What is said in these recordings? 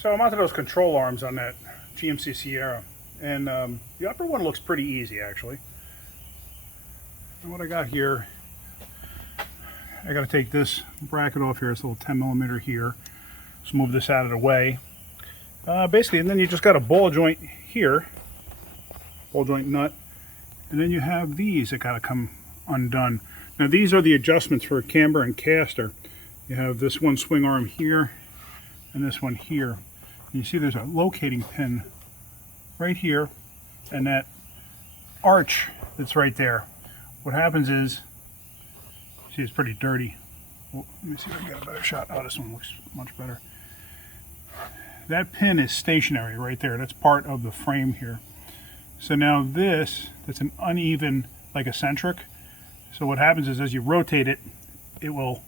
So I mounted those control arms on that GMC Sierra, and the upper one looks pretty easy actually. And what I got here, I got to take this bracket off here. It's a little 10mm here. Just move this out of the way. Basically, and then you just got a ball joint here, ball joint nut, and then you have these that got to come undone. Now these are the adjustments for camber and caster. You have this one swing arm here and this one here. And you see there's a locating pin right here and that arch that's right there. What happens is, see, it's pretty dirty. Well, let me see if I can get a better shot. Oh, this one looks much better. That pin is stationary right there. That's part of the frame here. So now this, that's an uneven, like eccentric. So what happens is as you rotate it, it will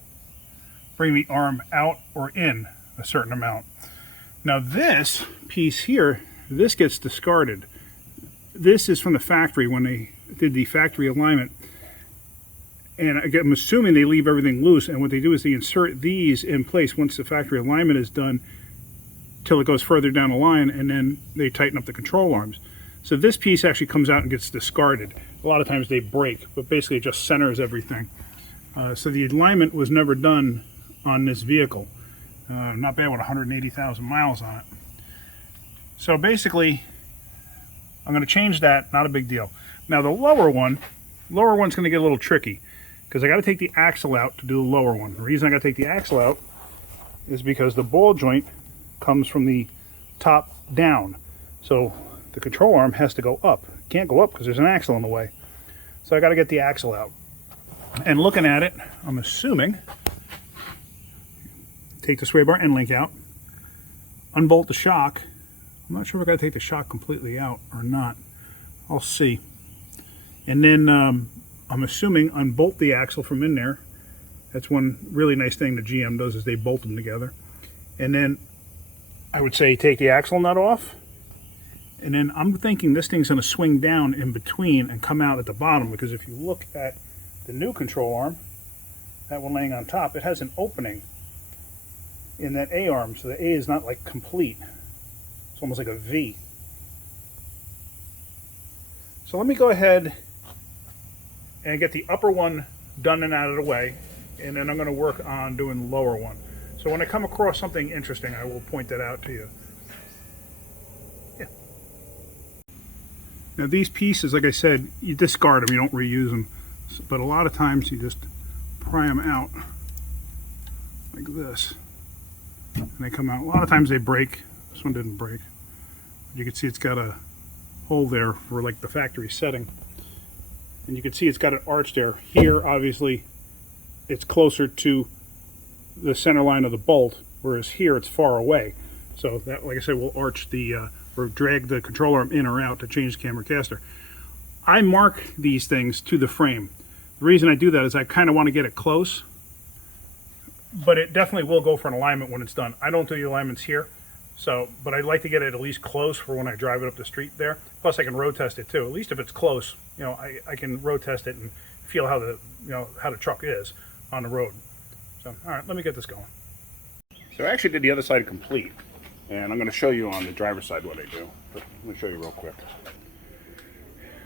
bring the arm out or in a certain amount. Now this piece here, this gets discarded. This is from the factory when they did the factory alignment. And I'm assuming they leave everything loose, and what they do is they insert these in place once the factory alignment is done till it goes further down the line, and then they tighten up the control arms. So this piece actually comes out and gets discarded. A lot of times they break, but basically it just centers everything. So the alignment was never done on this vehicle. Not bad with 180,000 miles on it. So basically, I'm going to change that, not a big deal. Now the lower one's going to get a little tricky because I got to take the axle out to do the lower one. The reason I got to take the axle out is because the ball joint comes from the top down. So the control arm has to go up. It can't go up because there's an axle in the way. So I got to get the axle out. And looking at it, I'm assuming, take the sway bar end link out, unbolt the shock. I'm not sure if I got to take the shock completely out or not. I'll see. And then I'm assuming unbolt the axle from in there. That's one really nice thing the GM does is they bolt them together. And then I would say take the axle nut off. And then I'm thinking this thing's going to swing down in between and come out at the bottom, because if you look at the new control arm, that one laying on top, it has an opening in that A arm. So the A is not like complete. It's almost like a V. So let me go ahead and get the upper one done and out of the way, and then I'm going to work on doing the lower one. So when I come across something interesting, I will point that out to you. Yeah. Now these pieces, like I said, you discard them, you don't reuse them. But a lot of times you just pry them out like this, and they come out. A lot of times they break. This one didn't break. You can see it's got a hole there for like the factory setting. And you can see it's got an arch there. Here, obviously, it's closer to the center line of the bolt, whereas here it's far away. So that, like I said, will arch the, or drag the control arm in or out to change the camber caster. I mark these things to the frame. The reason I do that is I kind of want to get it close, but it definitely will go for an alignment when it's done. I don't do the alignments here, so, but I'd like to get it at least close for when I drive it up the street there. Plus I can road test it too. At least if it's close, you know, I can road test it and feel how the, you know, how the truck is on the road. So, all right, let me get this going. So I actually did the other side complete, and I'm going to show you on the driver's side what I do. But let me show you real quick.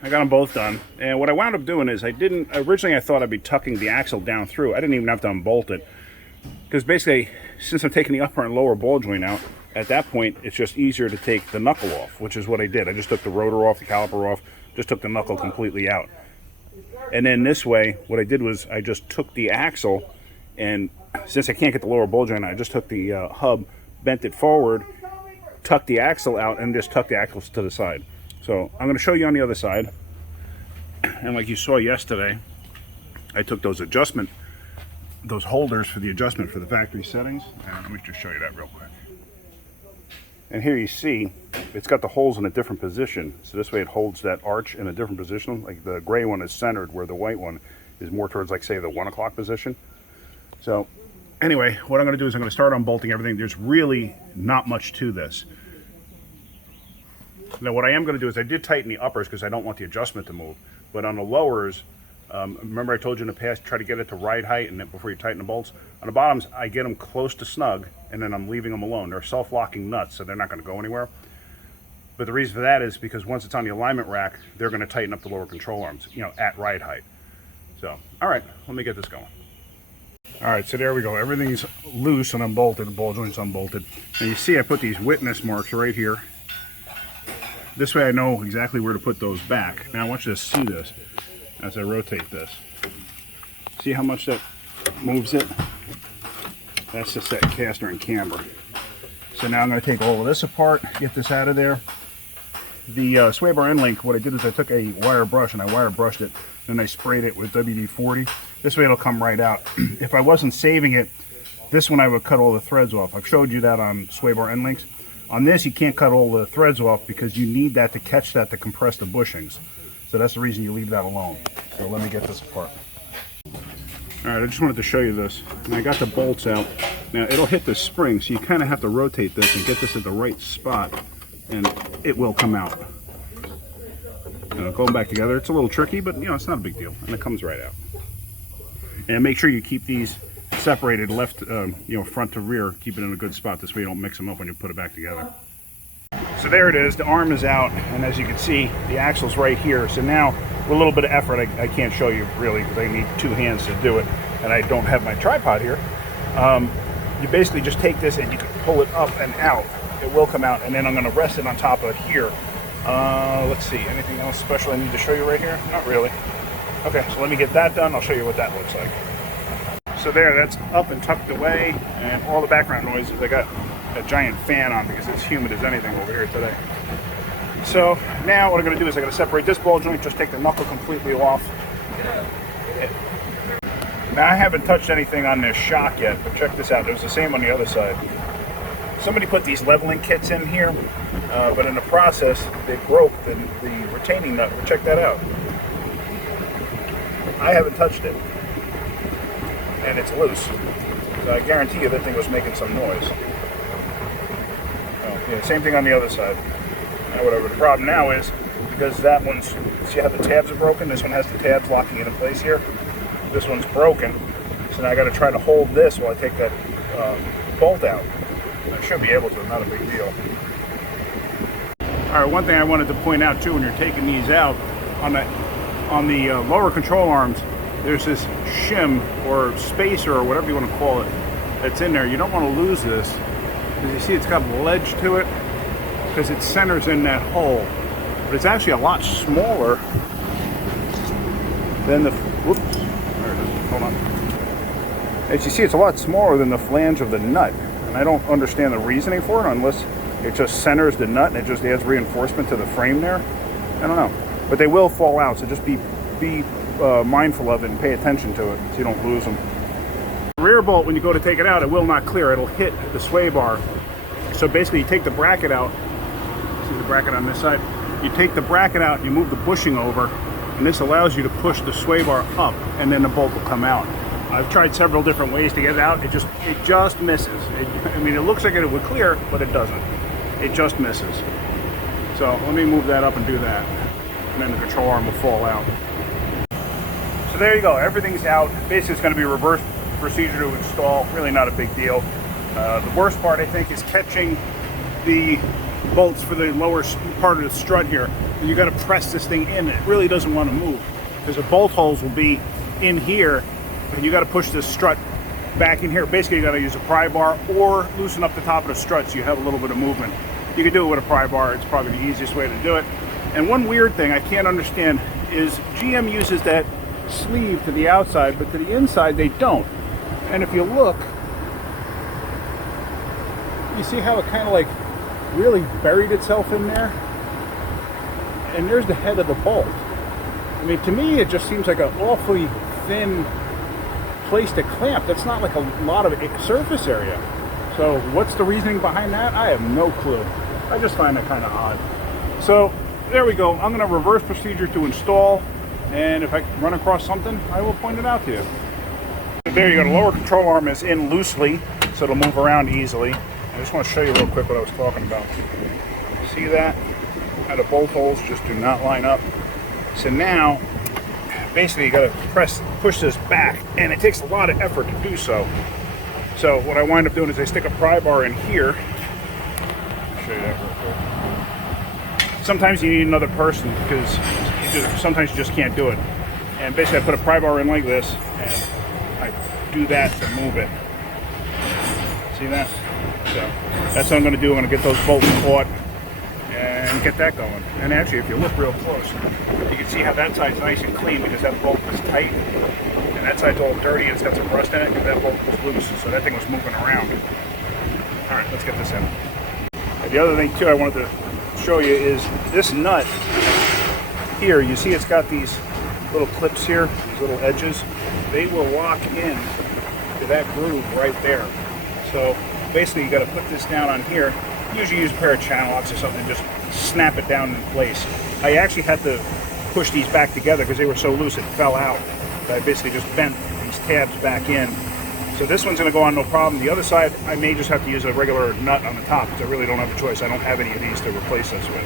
I got them both done, and what I wound up doing is originally I thought I'd be tucking the axle down through. I didn't even have to unbolt it, because basically, since I'm taking the upper and lower ball joint out, at that point, it's just easier to take the knuckle off, which is what I did. I just took the rotor off, the caliper off, just took the knuckle completely out. And then this way, what I did was I just took the axle, and since I can't get the lower ball joint out, I just took the hub, bent it forward, tucked the axle out, and just tucked the axles to the side. So I'm going to show you on the other side. And like you saw yesterday, I took those holders for the adjustment for the factory settings. And let me just show you that real quick. And here you see, it's got the holes in a different position. So this way it holds that arch in a different position. Like the gray one is centered, where the white one is more towards, like, say, the 1 o'clock position. So anyway, what I'm going to do is I'm going to start unbolting everything. There's really not much to this. Now what I am going to do is I did tighten the uppers because I don't want the adjustment to move. But on the lowers, Remember I told you in the past, try to get it to ride height and then before you tighten the bolts. On the bottoms, I get them close to snug, and then I'm leaving them alone. They're self-locking nuts, so they're not going to go anywhere. But the reason for that is because once it's on the alignment rack, they're going to tighten up the lower control arms, you know, at ride height. So, all right, let me get this going. All right, so there we go. Everything's loose and unbolted. The ball joint's unbolted. And you see I put these witness marks right here. This way I know exactly where to put those back. Now I want you to see this as I rotate this. See how much that moves it? That's just that caster and camber. So now I'm going to take all of this apart, get this out of there. The sway bar end link, what I did is I took a wire brush and I wire brushed it, and I sprayed it with WD-40. This way it'll come right out. If I wasn't saving it, this one I would cut all the threads off. I've showed you that on sway bar end links. On this you can't cut all the threads off because you need that to catch that to compress the bushings. So that's the reason you leave that alone. So let me get this apart. Alright, I just wanted to show you this. And I got the bolts out. Now it'll hit the spring, so you kind of have to rotate this and get this at the right spot, and it will come out. Going back together, it's a little tricky, but you know, it's not a big deal, and it comes right out. And make sure you keep these separated left, you know, front to rear. Keep it in a good spot. This way you don't mix them up when you put it back together. So there it is. The arm is out, and as you can see, the axle's right here. So now, with a little bit of effort, I can't show you really because I need two hands to do it, and I don't have my tripod here. You basically just take this and you can pull it up and out. It will come out, and then I'm going to rest it on top of here. Let's see, anything else special I need to show you right here? Not really. Okay, so let me get that done. I'll show you what that looks like. So there, that's up and tucked away, and all the background noises, I got a giant fan on because it's humid as anything over here today. So now what I'm going to do is I'm going to separate this ball joint, just take the knuckle completely off. Now I haven't touched anything on this shock yet, but check this out. There's the same on the other side. Somebody put these leveling kits in here, but in the process they broke the retaining nut. Check that out. I haven't touched it, and it's loose. So I guarantee you that thing was making some noise. Oh, yeah, same thing on the other side. Now whatever. The problem now is, because that one's, see how the tabs are broken? This one has the tabs locking it in place here. This one's broken, so now I got to try to hold this while I take that bolt out. I should be able to, not a big deal. All right, one thing I wanted to point out too, when you're taking these out, on the lower control arms, there's this shim or spacer or whatever you want to call it that's in there. You don't want to lose this, because you see it's got ledge to it, because it centers in that hole. But it's actually a lot smaller than the, whoops, there it is, hold on. As you see, it's a lot smaller than the flange of the nut. And I don't understand the reasoning for it, unless it just centers the nut and it just adds reinforcement to the frame there. I don't know. But they will fall out, so just be mindful of it and pay attention to it so you don't lose them. The rear bolt, when you go to take it out, it will not clear. It'll hit the sway bar. So basically you take the bracket out. See the bracket on this side? You take the bracket out, you move the bushing over, and this allows you to push the sway bar up, and then the bolt will come out. I've tried several different ways to get it out. It just misses. I mean, it looks like it would clear, but it doesn't. It just misses. So let me move that up and do that, and then the control arm will fall out. So there you go. Everything's out. Basically, it's going to be a reverse procedure to install. Really not a big deal. The worst part, I think, is catching the bolts for the lower part of the strut here. And you got to press this thing in. It really doesn't want to move, because the bolt holes will be in here, and you got to push this strut back in here. Basically, you got to use a pry bar or loosen up the top of the strut so you have a little bit of movement. You can do it with a pry bar. It's probably the easiest way to do it. And one weird thing I can't understand is GM uses that sleeve to the outside, but to the inside they don't. And if you look, you see how it kind of like really buried itself in there? And there's the head of the bolt. I mean, to me, it just seems like an awfully thin place to clamp. That's not like a lot of surface area. So what's the reasoning behind that? I have no clue. I just find that kind of odd. So there we go. I'm going to reverse procedure to install, and if I run across something, I will point it out to you. There you go. The lower control arm is in loosely, so it'll move around easily. I just want to show you real quick what I was talking about. See that? How the bolt holes just do not line up. So now, basically you got to push this back, and it takes a lot of effort to do so. So what I wind up doing is I stick a pry bar in here. I'll show you that real quick. Sometimes you need another person because sometimes you just can't do it. And basically I put a pry bar in like this, and I do that to move it. See that? So that's what I'm going to do. I'm going to get those bolts caught and get that going. And actually, if you look real close, you can see how that side's nice and clean because that bolt was tight. And that side's all dirty and it's got some rust in it because that bolt was loose. So that thing was moving around. All right, let's get this in. And the other thing too I wanted to show you is this nut here. You see it's got these little clips here, these little edges. They will lock in to that groove right there. So basically you got to put this down on here. Usually use a pair of channel locks or something, just snap it down in place. I actually had to push these back together because they were so loose it fell out. I basically just bent these tabs back in. So this one's going to go on no problem. The other side, I may just have to use a regular nut on the top because I really don't have a choice. I don't have any of these to replace this with.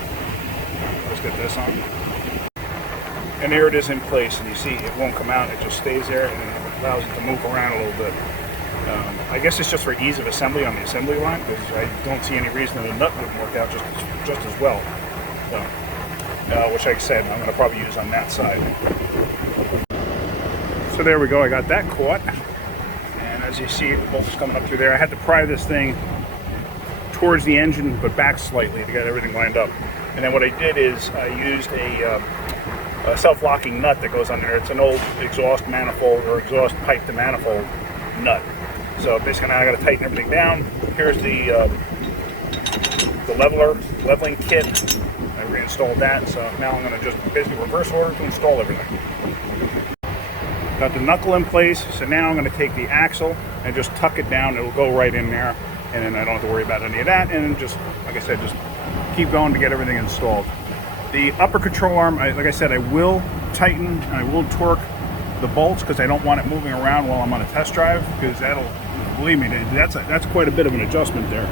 Let's get this on. And there it is in place, and you see it won't come out. It just stays there and it allows it to move around a little bit. I guess it's just for ease of assembly on the assembly line because I don't see any reason that a nut wouldn't work out just as well. So, which, like I said, I'm going to probably use on that side. So there we go. I got that caught, and as you see, the bolt's coming up through there. I had to pry this thing towards the engine, but back slightly to get everything lined up. And then what I did is I used a self-locking nut that goes on there. It's an old exhaust manifold or exhaust pipe to manifold nut. So basically now I got to tighten everything down. Here's the leveling kit. I reinstalled that, so now I'm going to just basically reverse order to install everything. Got the knuckle in place, so now I'm going to take the axle and just tuck it down. It will go right in there, and then I don't have to worry about any of that. And then just, like I said, just keep going to get everything installed. The upper control arm, like I said, I will tighten and I will torque the bolts because I don't want it moving around while I'm on a test drive because that'll, believe me, that's quite a bit of an adjustment there.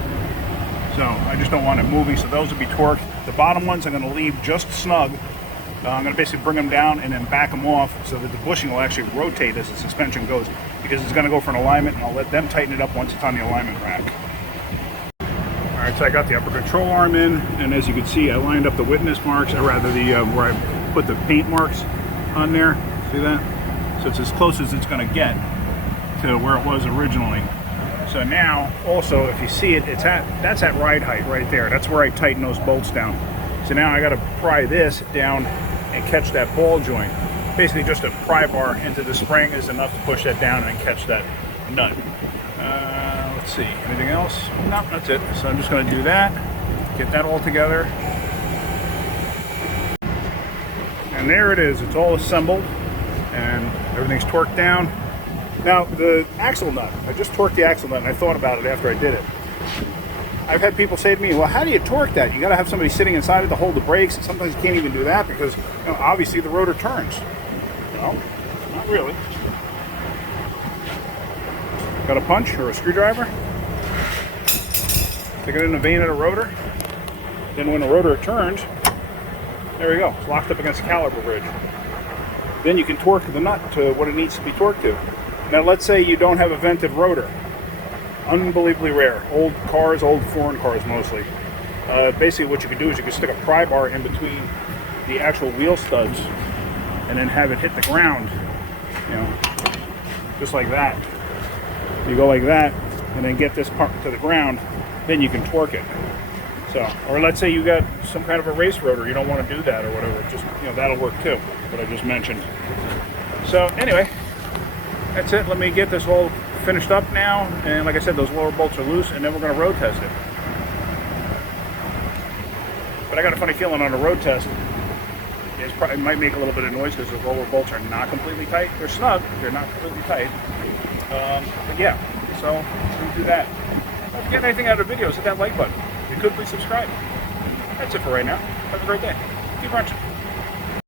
So I just don't want it moving, so those will be torqued. The bottom ones I'm going to leave just snug. I'm going to basically bring them down and then back them off so that the bushing will actually rotate as the suspension goes because it's going to go for an alignment, and I'll let them tighten it up once it's on the alignment rack. Alright, so I got the upper control arm in, and as you can see I lined up the witness marks, or rather the where I put the paint marks on there. See that? So it's as close as it's going to get to where it was originally. So now, also, if you see it, that's at ride height right there. That's where I tighten those bolts down. So now I got to pry this down and catch that ball joint. Basically, just a pry bar into the spring is enough to push that down and catch that nut. Let's see, anything else? No, that's it. So I'm just going to do that, get that all together. And there it is. It's all assembled, and everything's torqued down. Now, the axle nut, I just torqued the axle nut, and I thought about it after I did it. I've had people say to me, well, how do you torque that? You got to have somebody sitting inside it to hold the brakes, and sometimes you can't even do that because, obviously the rotor turns. Well, not really. Got a punch or a screwdriver, stick it in the vein of the rotor, then when the rotor turns, there you go, it's locked up against the caliper bridge. Then you can torque the nut to what it needs to be torqued to. Now let's say you don't have a vented rotor. Unbelievably rare. Old cars, old foreign cars mostly. Basically what you can do is you can stick a pry bar in between the actual wheel studs and then have it hit the ground, just like that. You go like that and then get this part to the ground, then you can torque it. So, or let's say you got some kind of a race rotor, you don't want to do that or whatever, just, that'll work too, what I just mentioned. So anyway, that's it. Let me get this all finished up now, and like I said, those lower bolts are loose, and then we're going to road test it. But I got a funny feeling on a road test, it might make a little bit of noise because the lower bolts are not completely tight. They're snug, they're not completely tight. But yeah, so we'll do that. If you get anything out of the videos, hit that like button. If you could, please subscribe. That's it for right now. Have a great day. Keep wrenching.